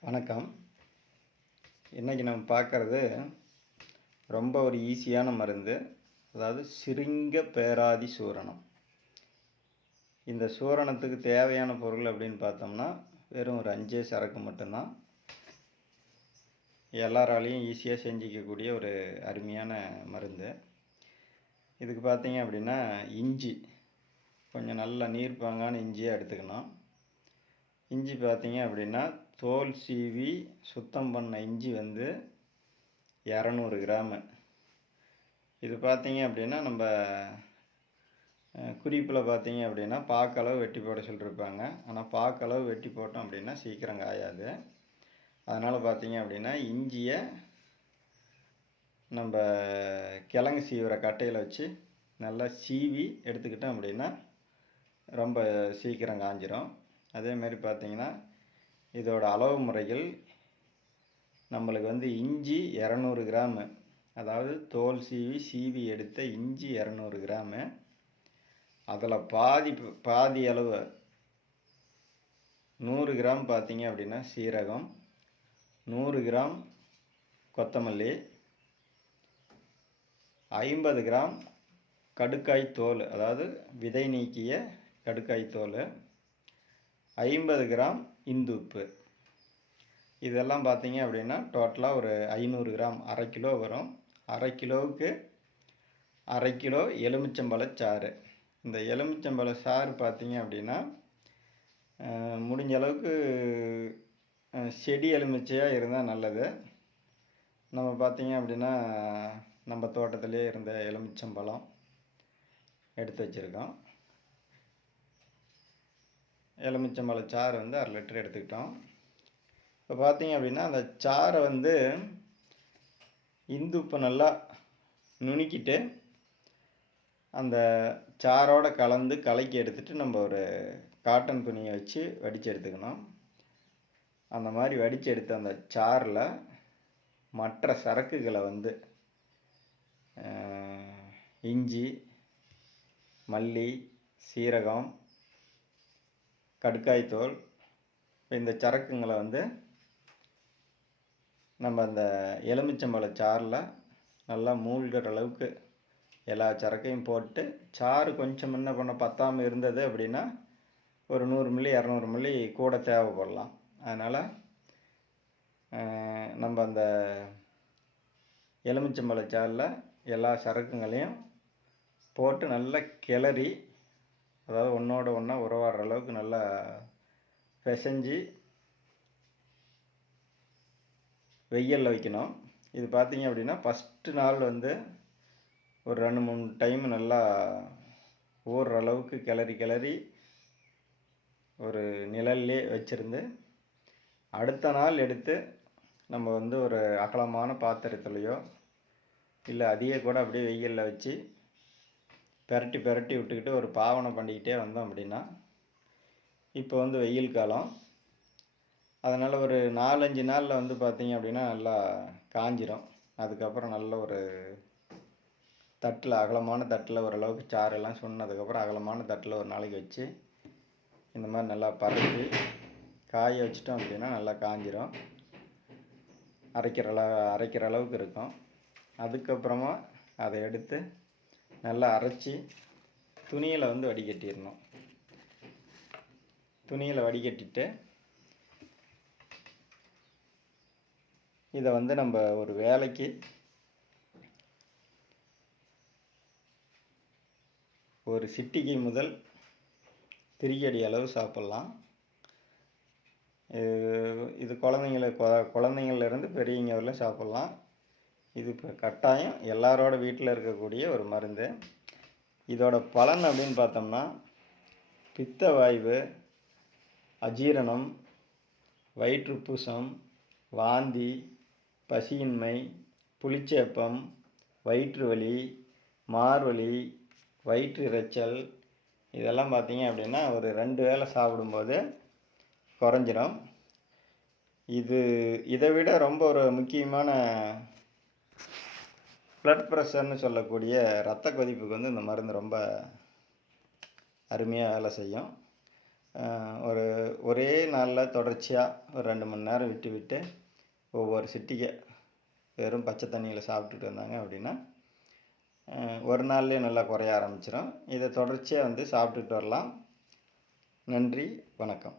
வணக்கம். இன்றைக்கி நம்ம பார்க்குறது ரொம்ப ஒரு ஈஸியான மருந்து அதாவது சிறுங்க பேராதி சூரணம். இந்த சூரணத்துக்கு தேவையான பொருள் அப்படின்னு பார்த்தோம்னா வெறும் ஒரு அஞ்சே சரக்கு மட்டும்தான். எல்லாராலையும் ஈஸியாக செஞ்சிக்கக்கூடிய ஒரு அருமையான மருந்து. இதுக்கு பார்த்தீங்க அப்படின்னா இஞ்சி. கொஞ்சம் நல்லா நீர்ப்பாங்கான இஞ்சியாக எடுத்துக்கணும். இஞ்சி பார்த்தீங்க அப்படின்னா தோல் சீவி சுத்தம் பண்ண இஞ்சி வந்து இரநூறு கிராமு. இது பார்த்தீங்க அப்படின்னா நம்ம குறிப்பில் பார்த்தீங்க அப்படின்னா பாக்களவு வெட்டி போட சொல்லியிருப்பாங்க ஆனால் பாக்களவு வெட்டி போட்டோம் அப்படின்னா சீக்கிரம் காயாது. அதனால் பார்த்தீங்க அப்படின்னா இஞ்சியை நம்ம கிழங்கு சீவிற கட்டையில் வச்சு நல்லா சீவி எடுத்துக்கிட்டோம் அப்படின்னா ரொம்ப சீக்கிரம் காஞ்சிரும். அதேமாரி பார்த்தீங்கன்னா இதோட அளவு முறையில் நம்மளுக்கு வந்து இஞ்சி இரநூறு கிராமு அதாவது தோல் சீவி சீவி எடுத்த இஞ்சி இரநூறு கிராமு. அதில் பாதி பாதி அளவு நூறு கிராம் பார்த்தீங்க அப்படின்னா சீரகம் நூறு கிராம் கொத்தமல்லி ஐம்பது கிராம் கடுக்காய் தோல் அதாவது விதை நீக்கிய கடுக்காய் தோல். ஐம்பது கிராம் இந்து உப்பு இதெல்லாம் பார்த்தீங்க அப்படின்னா டோட்டலாக ஒரு ஐநூறு கிராம் அரை கிலோ வரும். அரை கிலோவுக்கு அரை கிலோ எலுமிச்சம்பழச்சாறு இந்த எலுமிச்சம்பழ சாறு பார்த்தீங்க அப்படின்னா முடிஞ்ச அளவுக்கு செடி எலுமிச்சையாக இருந்தால் நல்லது. நம்ம பார்த்தீங்க அப்படின்னா நம்ம தோட்டத்திலே இருந்த எலுமிச்சம்பழம் எடுத்து வச்சுருக்கோம். எலுமிச்சம்பழ சாறு வந்து அரை லிட்டர் எடுத்துக்கிட்டோம். இப்போ பார்த்தீங்க அப்படின்னா அந்த சாறை வந்து இந்து உப்பை நல்லா நுணுக்கிட்டு அந்த சாரோட கலந்து கலக்கி எடுத்துகிட்டு நம்ம ஒரு காட்டன் துணியை வச்சு வடித்து எடுத்துக்கணும். அந்த மாதிரி வடித்து எடுத்த அந்த சாரில் மற்ற சரக்குகளை வந்து இஞ்சி மல்லி சீரகம் கடுக்காய் தோல் இந்த சரக்குங்களை வந்து நம்ம அந்த எலுமிச்சம்பழ சாறில் நல்லா மூழ்கிற அளவுக்கு எல்லா சரக்கையும் போட்டு சாறு கொஞ்சம் முன்ன பண்ண பத்தாமல் இருந்தது அப்படின்னா ஒரு நூறு மில்லி இரநூறு மில்லி கூட தேவைப்படலாம். அதனால் நம்ம அந்த எலுமிச்சம்பழ சாறில் எல்லா சரக்குங்களையும் போட்டு நல்லா கிளறி அதாவது ஒன்றோட ஒன்றா உறவாடுற அளவுக்கு நல்லா பிசைஞ்சு வெயிலில் வைக்கணும். இது பார்த்தீங்க அப்படின்னா ஃபஸ்ட்டு நாள் வந்து ஒரு ரெண்டு மூணு டைம் நல்லா ஊறுற அளவுக்கு கிளறி கிளறி ஒரு நிழல்லே வச்சுருந்து அடுத்த நாள் எடுத்து நம்ம வந்து ஒரு அகலமான பாத்திரத்துலேயோ இல்லை அதையே கூட அப்படியே வெயிலில் வச்சு பெரட்டி பெரட்டி விட்டுக்கிட்டு ஒரு பாவனை பண்ணிக்கிட்டே வந்தோம் அப்படின்னா இப்போ வந்து வெயில் காலம். அதனால் ஒரு நாலஞ்சு நாளில் வந்து பார்த்திங்க அப்படின்னா நல்லா காஞ்சிரும். அதுக்கப்புறம் நல்ல ஒரு தட்டில் அகலமான தட்டில் ஓரளவுக்கு சாரெல்லாம் சொன்னதுக்கப்புறம் அகலமான தட்டில் ஒரு நாளைக்கு வச்சு இந்த மாதிரி நல்லா பரப்பி காய வச்சிட்டோம் அப்படின்னா நல்லா காஞ்சிரும். அரைக்கிற அளவு அரைக்கிற அளவுக்கு இருக்கும். அதுக்கப்புறமா அதை எடுத்து நல்லா அரைச்சி துணியில் வந்து வடிகட்டிடணும். துணியில் வடிகட்டிட்டு இதை வந்து நம்ம ஒரு வேலைக்கு ஒரு சிட்டிகை முதல் திரிகடி அளவு சாப்பிட்லாம். இது குழந்தைங்கள குழந்தைங்கள்லேருந்து பெரியவங்க வரலாம் சாப்பிட்லாம். இது இப்போ கட்டாயம் எல்லாரோட வீட்டில் இருக்கக்கூடிய ஒரு மருந்து. இதோட பலன் அப்படின்னு பார்த்தோம்னா பித்த வாய்வு அஜீரணம் வயிற்றுப்பூசம் வாந்தி பசியின்மை புளிச்சேப்பம் வயிற்று வலி மார்வலி வயிற்று இறைச்சல் இதெல்லாம் பார்த்தீங்க அப்படின்னா ஒரு ரெண்டு வேளை சாப்பிடும்போது குறைஞ்சிரும். இது இதை விட ரொம்ப ஒரு முக்கியமான ப்ளட் ப்ரெஷர்னு சொல்லக்கூடிய ரத்த கொதிப்புக்கு வந்து இந்த மருந்து ரொம்ப அருமையாக வேலை செய்யும். ஒரு ஒரே நாளில் தொடர்ச்சியாக ஒரு ரெண்டு மணி நேரம் விட்டு விட்டு ஒவ்வொரு சிட்டிக்கை வெறும் பச்சை தண்ணியில் சாப்பிட்டுட்டு வந்தாங்க அப்படின்னா ஒரு நாள்லேயே நல்லா குறைய ஆரம்பிச்சிடும் இதை தொடர்ச்சியாக வந்து சாப்பிட்டுட்டு வரலாம். நன்றி வணக்கம்.